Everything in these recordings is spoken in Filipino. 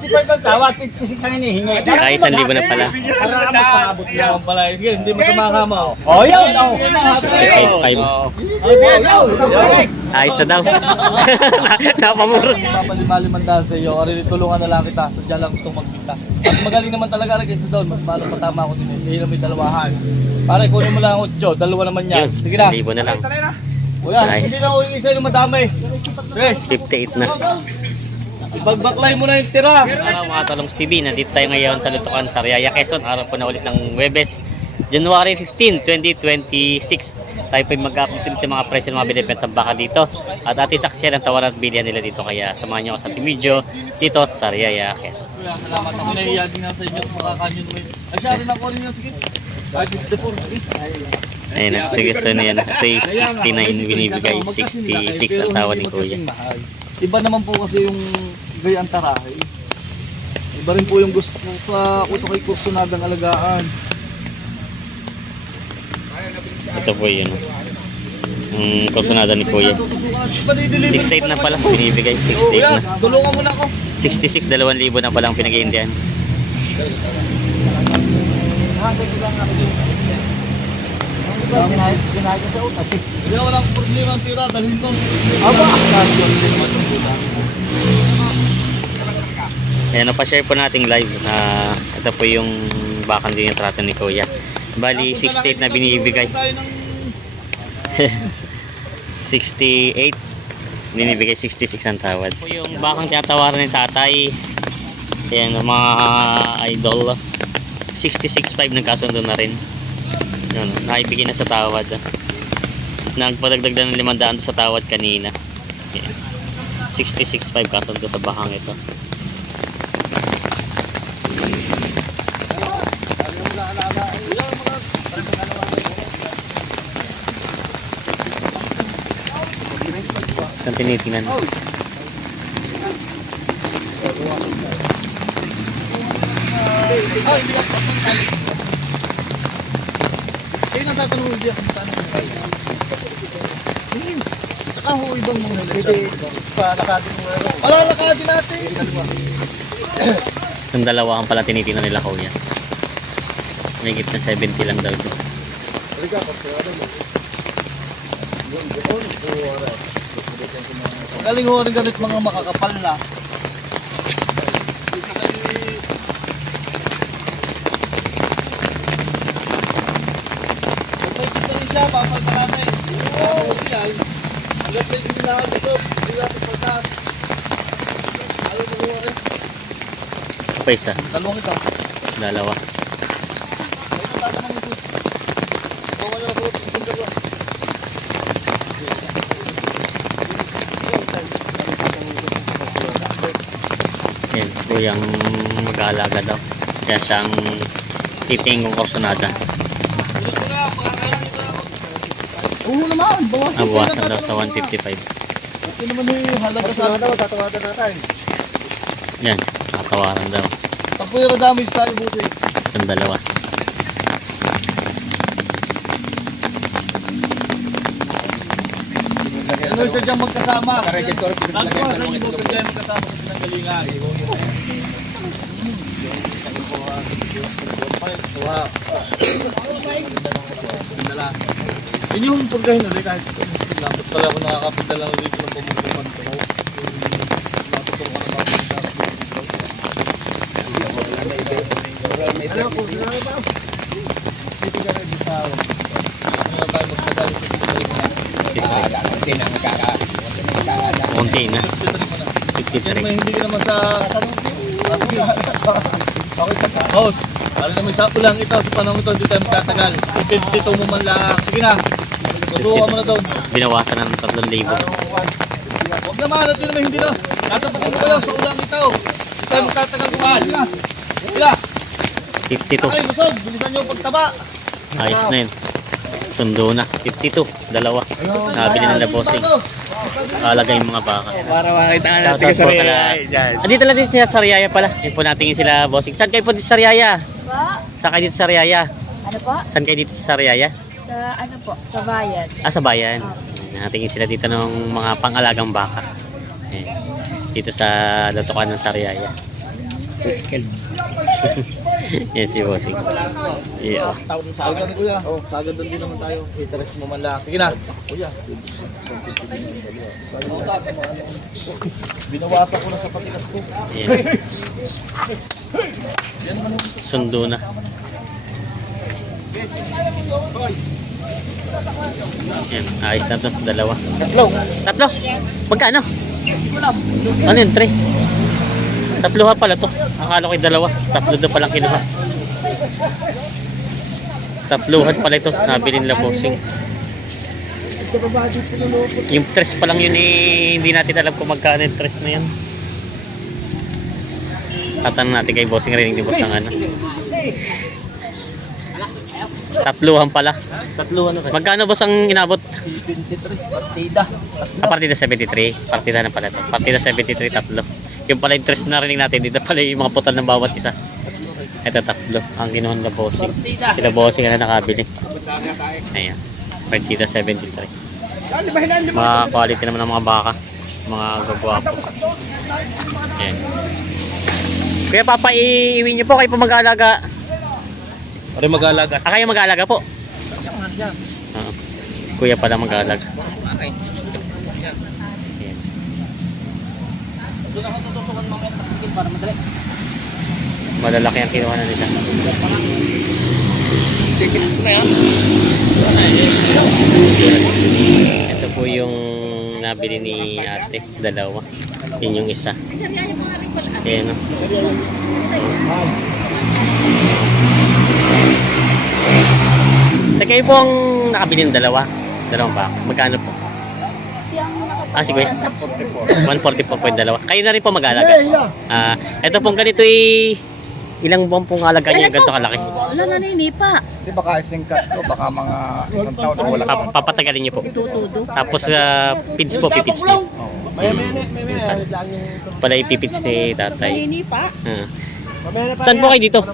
55 ang tawad, 56 ang hinihingi. Ay, 1,000 na pala. Para magpangabot na. Yan pala. Sige, hindi masama ka mo. Oh, yun. Oh. 8,500. Ayos na daw. Napamuro. Papalimalimandaan sa iyo. Ari, tulungan na lang kita. Sadya lang gustong magkita. Mas magaling naman talaga rin kaysa doon. Mas malo patama ako din. Hindi na may dalawahan. Pare, kunin mo lang ang 8. Dalawa naman yan. Yun, Sige na. 1,000 na lang. Kuya, Nice. hindi na ako yung isa yung madami. Okay. 58 na. Ipagbaklay mo na yung tira. Araw mga Talongs TV, nandito tayo ngayon sa Lutukan, Sariaya, Quezon. Araw po na ulit ng Huwebes, January 15, 2026. Tayo po yung mag-update ulit ng mga presyo ng mga binibentang baka dito. At ating saksiyan ang tawaran at bilihan nila dito. Kaya samahan nyo ako sa ating video dito sa Sariaya, Quezon. Kuya, salamat. Ako nahihiya din na sa inyo at makakanyo naman. Ay, siya rin ako rin yung sige. Kahit 64. Ayun na, sige sa ano yan. Ito yung 69 binibigay, 66 ang tawad ni Kuya. Iba naman po kasi yung gayaan tarahe. Iba rin po yung gusto ko sa kay kursunadang alagaan. Ito po yun. Ang kursunada ni Kuya. 68 na pala, binibigay, 68 na. Tulungan mo na ako. 66, 2,000 na palang pinag-iindihan. Hindi ako walang problema ang tira. Dalhin ko. Ayan, pa-share po nating live na ito po yung bakang din yung trato ni Kuya. Bali, 68 na binibigay. 68. Binibigay 66 ang tawad. Po yung bakang tinatawaran ni tatay. Ayan, mga idol. 66.5 nagkasundo na rin. Yun, naibigay na sa tawad. Nagpadagdag na ng 500 sa tawad kanina. Ayan. 66.5 kasundo sa bakang ito. Saan tinitingnan? Kayo natatanong diyan kung paano saka ho ibang mga pwede palakadin mo. Palalakadin natin. Yung dalawa ang pala tinitingnan nila Kuya. May git na 70 lang daw ito. Galing ho rin ganit mga makakapal na. Siya, papalta natin. Oo, yan. Hanggang may ginagawa dito, hindi natin pagkas. Ano sa mga rin? Pa isa, Dalawang ito. dalawa. Ay, natatanong ito. Wala na po, isang dalawa. Yan, Kuyang mag-aalaga daw. Kaya siyang titingong kursunada. Oo naman, bawasan. Nabawasan daw sa 155. Ito naman yung halaga sa atin. Tatawagan natin. Yan, tatawaran daw. Tapos damage tayo buti. Yung dalawa. Ano siya dyan magkasama? Nagkuha sa inyo sa dyan magkasama sa pinanggalingan. Yun yung pagkahin ulit kahit dapat pala ako nakakapagdala ulit ng pamumukan ko. Natuturo ka na mapagkas. Ano po? Dito ka rin sa ano tayo magsagali sa pinanggalingan. Konti na. Yan 53. may hindi ka naman sa host. Alam naman sa ulang ito, sa panahon ito, hindi tayo magtatagal. 52 mo man lang. Sige na. Masuha mo na doon. Binawasan na ng 3,000. Huwag naman, natin naman hindi na. Tatapatin ko kayo sa ulang ito. Hindi tayo magtatagal kung sige na. Sila. 52. Ay, busog. Bilisan nyo ang pagtaba. Ayos na yun. Sundo na. 52. Dalawa. Nabili ng labosing. Alaga yung mga baka. Para makita ka natin Shoutout sa po kala. Dito lang din siya sa Sariaya pala. Yun po natingin sila bossing. Saan kayo po dito sa Sariaya? Po? Saan kayo dito sa Sariaya? Ano po? Saan kayo dito sa Sariaya? Sa ano po? Sa bayan. Ah, sa bayan. Natingin sila dito ng mga pangalagang baka. Ayan. Dito sa Lutukan ng Sariaya. Physical. Yes, si Bossing. Yeah. Sagad na kuya. Oh, sagad doon din naman tayo. Interest mo man lang. Sige na. Kuya. Binawasan ko na sa patikas ko. Yeah. Sundo na. Yan, ayos na to. Dalawa. Tatlo? Magkano? Ano yun? 3? Tatlo pala to. Akala ko'y dalawa. Tatlo doon palang kinuha. Tatluhan pala ito. Nabili nila Bossing. Yung tres pa lang yun eh, hindi natin alam kung magkano yung tres na yun. Tatanong natin kay Bossing, rinig ni Boss ang ano. Tatluhan pala. Tatluhan na kayo. Magkano Boss ang inabot? 23. Partida. Partida 73. Partida na pala ito. Partida 73, tatlo. Yung pala yung tres na rinig natin. Dito pala yung mga putal ng bawat isa. Ito tatlo. Ang ginawa nila Bossing. Sila Bossing na nakabili. Ayan. Partida 73. Mga quality naman ng mga baka. Mga gagwapo. Ayan. Kuya Papa, iiwi niyo po. Kayo po mag-aalaga. Pare mag-aalaga. Kayo mag-aalaga po? Oo. Si Kuya pala mag-aalaga. Ayan. Doon ako tutusukan mamaya taktikil para madali. Malalaki ang kinuha na nila. Second na yan. Ito po yung nabili ni ate. Dalawa. Yun yung isa. Ayan o. Sa kayo po ang nakabili ng dalawa. Dalawang baka. Magkano po? Si Kuya. 144 po yung dalawa. Kayo na rin po mag-alaga. Ito pong ganito ilang buwan pong alaga niyo yung ganito kalaki? Wala naninipa. Di baka isang cut ko, baka mga isang taon na wala. Papatagalin niyo po. Tutudo. Tapos pids po, pipids niyo. Pala ipipids ni tatay. Naninipa? Saan po kayo dito?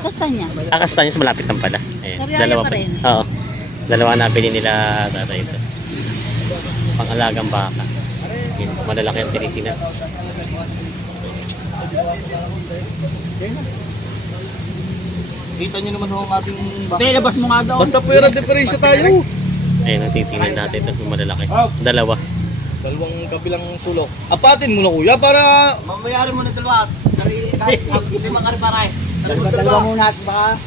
Kastanya. Kastanya sa malapit lang pala. Ayan. Sariaya Dalawa pa pa. rin. Oo. Dalawa nabili nila tatay ito. Pang-alagang baka. Ayan. Malalaki ang tinitingnan. Kita nyo naman ho ang ating Hindi, labas mo nga daw. basta pera diferensya tayo. Ayun ang titingnan natin ito. Yung malalaki. Dalawa. Dalawang kabilang sulok. Apatin mo na kuya para Mamayari mo na dalawa. Hindi makariparay. Dalawa muna at baka.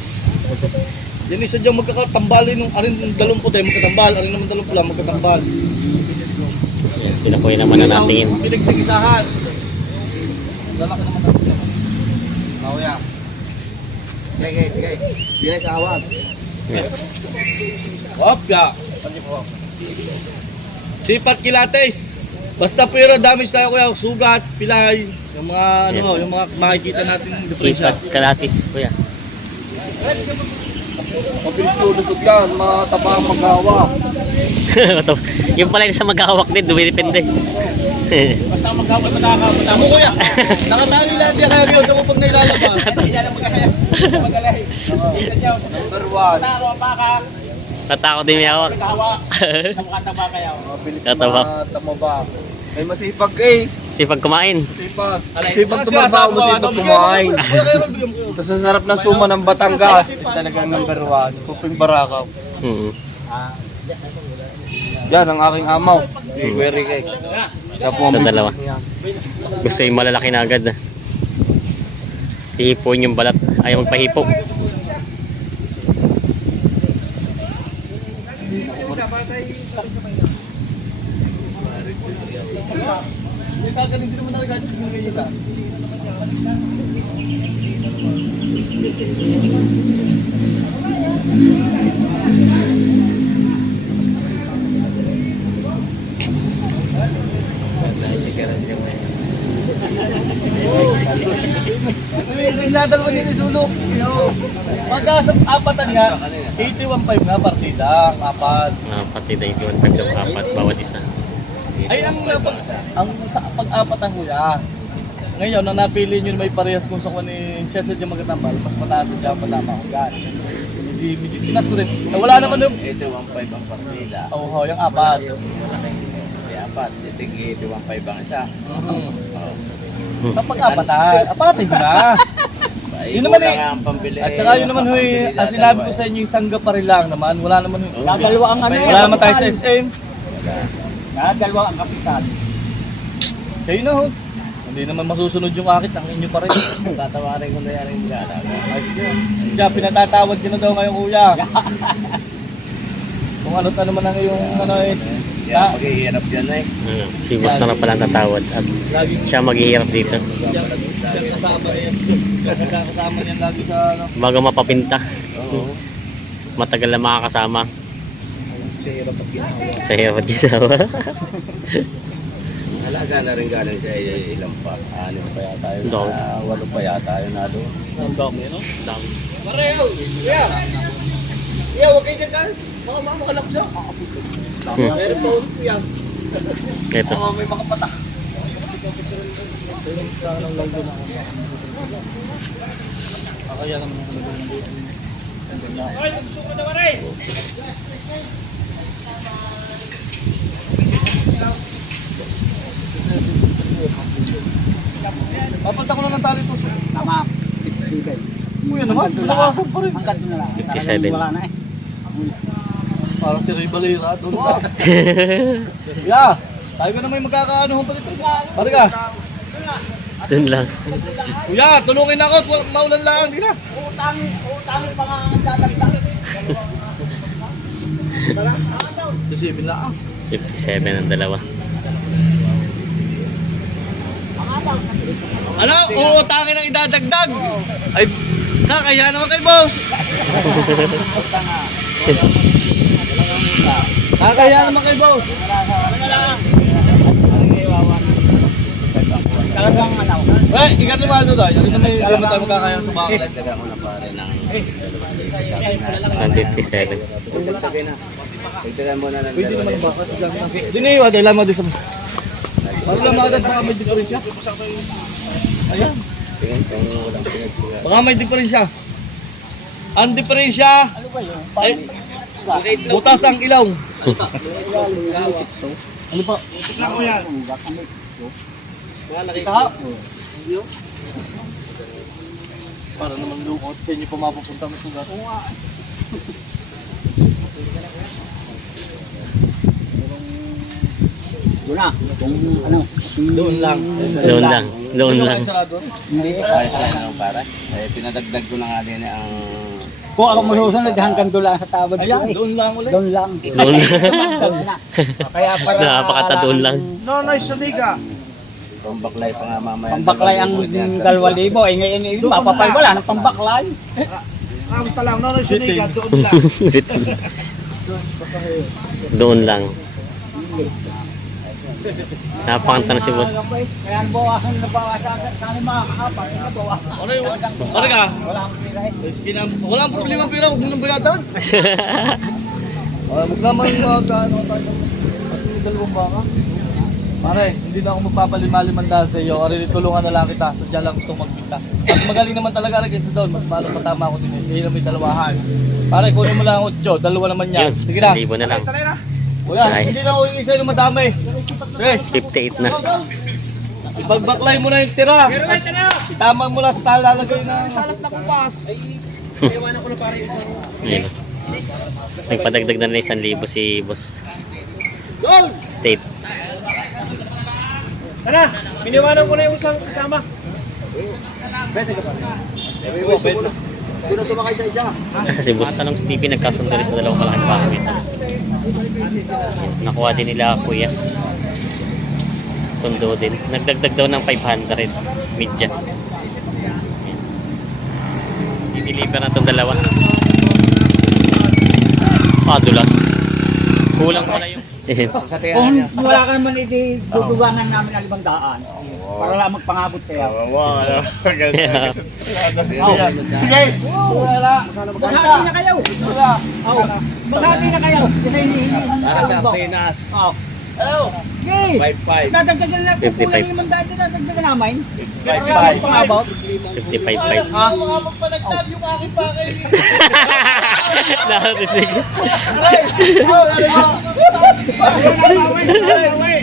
yan isa dyan magkakatambali nung arin dalawang puti magkatambal, arin naman dalawang pula magkatambal. Ayan. Sila po yung naman na natingin. Pilig-tig isahan. Lalaki naman tayo. Kuya. Sige. Bilay sa awan. Ayan. Hop, ya. Sipat kilates. Basta pera damage tayo kuya, sugat, pilay, yung mga ano, yung mga makikita natin yung diferensya. Sipat kalatis. Kuya. Mabilis ko lusot yan, mataba ang maghawa. Yung pala yung sa maghahawak din. Dumidepende. Basta maghawa matakapot. Tamo kuya. Nakatali lang diya kaya yun, ako pag nailalabas. Yan ang magalahi. Number 1. Natakot din may hawak. Mabilis Kataba. mataba. Ay masipag eh. Sipag kumain. Masipag. Masipag tumabaw, masipag kumain. Tapos ang sarap ng suma ng Batangas. Talagang number 1. Puping Barakaw. Yan ang aking amaw. Kuya Ricky. Ito dalawa. Gusto yung malalaki na agad. Hihipon yung balat. Ayaw magpahipo. Kagaling din naman talaga yung ganyan. Nagdadalawa din yung sulok. Magkasap apatan nga, 81.5 nga partida, ang apat. Pati na ito. Tagdang apat. Bawat isa. Ay, ang sa pag-apatan kuya. Ngayon, nang napili nyo may parehas kung sa kunin siya sa dyan magkatambal, mas mataas sa dyan patama ko gan. Hindi, medyo tinas ko rin. Wala naman yung... 81.5 ang partida. Oo, yung apat. Yung apat, titig 81.5 ang isa. Mhm. Sa pag-apatan, apatin nyo na. Yun naman eh. At saka yun naman huy, ang sinabi ko sa inyo, yung sangga pa rin lang naman. Wala naman huy. Dadalwa ang ano. Wala naman tayo sa SM. Dadalwa ang kapitan. Kayo na ho. Hindi naman masusunod yung akit, ang inyo pa rin. Tatawarin ko na yan yung gala. Ay, sige. Siya, pinatatawad ka na daw ngayon kuya. Kung ano't ano man ang yung ano eh. Kaya maghihirap yan eh. Si boss na lang pala tatawad at Lagi siya maghihirap dito. siya kasama yan. Kasama niyan lagi sa ano. Bago mapapinta. Oo. Matagal na makakasama. Sa hirap at ginawa. Sa hirap at ginawa. Halaga na rin galing siya ilang pa. Ano pa yata yun? Dog. 8 pa yata yun na doon. Ang dami, no? Dami. Pareho! Yeah! Yeah, huwag kayo dyan ka. Baka mamakalak siya. Meron pa ulit yan. Ito. Oo, may mga pata. Kaya naman yung papunta ko lang ng tali to. Tama. 57. Kuya naman, nawasan pa rin. Hanggang doon na lang. 57. Wala na eh. Parang si Ray Valera, doon ka. Kuya, tayo ka na may magkakaano pa dito. Pare ka. Doon lang. Kuya, tulungin ako, maulan lang, di na. Utangin pa nga ang dadagdag. Isipin lang. 57 ang dalawa. Ano? Uutangin ang idadagdag. Ay, nakaya naman kay boss. Nakaya naman kay boss. Talagang ano. Eh, ikat naman ito tayo. Hindi naman tayo magkakayang sa bakit. Dagdagan ko na pare ng... 157. Dagdagan na. Dagdagan mo na ng Pwede dalawa. naman bakit. Hindi na iwa, dahil lamang din sa... Parang lamang baka may diferensya. Ayan. Tingin kung walang pinagpinag. Baka may diferensya. Ang diferensya ay butas ang ilaw. Ano pa? Tignan ko yan. Isa. Para naman lukot sa inyo pa mapupunta ng sugat. Doon na. Kung ano. Doon lang. Doon lang. Doon lang. Hindi. Ayos lang ang pare. Eh, pinadagdag ko na nga din ang... Kung ako masusunod hanggang doon lang sa tabad. Ayan, doon lang ulit. Doon lang. Doon lang. Doon na. Kaya para Napakata doon lang. Nonoy Samiga. Pambaklay pa nga mamaya. pambaklay ang 2,000. Eh ngayon mapapay wala nang pambaklay. Kamusta lang, Nonoy Samiga, doon lang. Doon lang. Napakanta na si boss. Kaya ang bawasan na bawasan sa mga kakapat. Ano yung... Pare ka? Wala akong pira eh. Wala ang problema pera, huwag mo nang bayatan. Huwag naman magkano tayo. At yung dalawang baka. Pare, hindi na ako magpapalimalimang dahil sa iyo. Ari, tulungan na lang kita. Sadya lang gusto magbita. Mas magaling naman talaga rin kaysa doon. Mas malo patama ako din. Hindi na may dalawahan. Pare, kunin mo lang 8. Dalawa naman yan. Yun, Sige na. 1,000 na lang. Kuya, Nice. hindi na ako yung isa yung madami. Okay. 58 na. Ipagbaklay mo na yung tira. Itama mo lang sa talalagay na salas na kumpas. Ayun. Nagpadagdag na ng 1,000 si boss. Goal! Tape. Tara, miniwanan ko na yung isang kasama. Doon na sumakay sa isa. Nasa si boss. Tanong si TV nagkasundo rin sa dalawang malaking pakawit. Nakuha din nila kuya. Sundo din. Nagdagdag daw ng 500. Media. I-deliver na itong dalawa. Dulas. Kulang pala yung... Kung wala ka naman dudugangan namin ng 500. Para lang magpangabot kayo. Sige! Wala! Maghati na kayo. Maghati na kayo. Kasi Para sa Artenas. Hello. Okay. 5-5. Dadagdagan na kung 55. kulang yung mandado na dagdagan namin. 5-5. Pangabot. 55.5. Mga magpanagdag yung aking pakay. Nakarinig.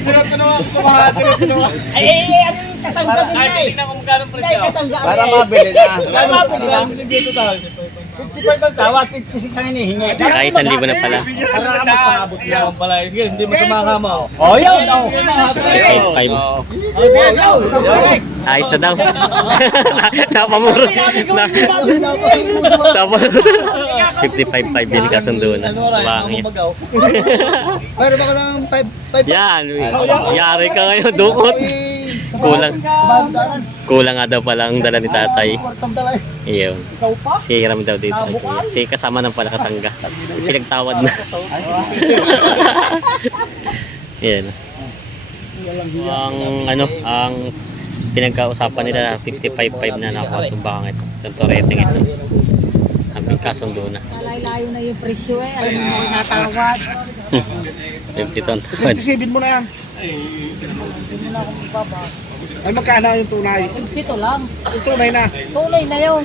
Diretso na ako sumahati. Ano yung kasangga din Ay, na eh. tingnan ko magkano Hindi, presyo. kasangga. Para eh. mabili na. Magkano magkano dito tayo? 55 ang tawad, 56 ang hinihingi. Kaya 1,000 na pala. Para magpangabot niya. Yan pala. Sige, hindi masama ka mo. Oh, yun. Oh. 8,500. Ayos na daw. Napamuro. Napamuro. 55,500 din kasundo na. Bangin. Pero baka lang 5 Yan. Yari ka ngayon. Dukot. Kulang nga daw pala ang dala ni tatay. Iyon. Ikaw pa? Si Hiram daw dito. Si kasama ng pala kasangga. Pinagtawad na. Yan. Ang pinagkausapan nila 55,500 na nakuha itong bangit. Itong toreteng ito. Ang kasundo na. Malay-layo na yung presyo eh. Alam mo yung natawad. 52 ang tawad. Isipin mo na yan. Ay magkano yung tunay? Dito lang. Yung tunay na. Tuloy na yun.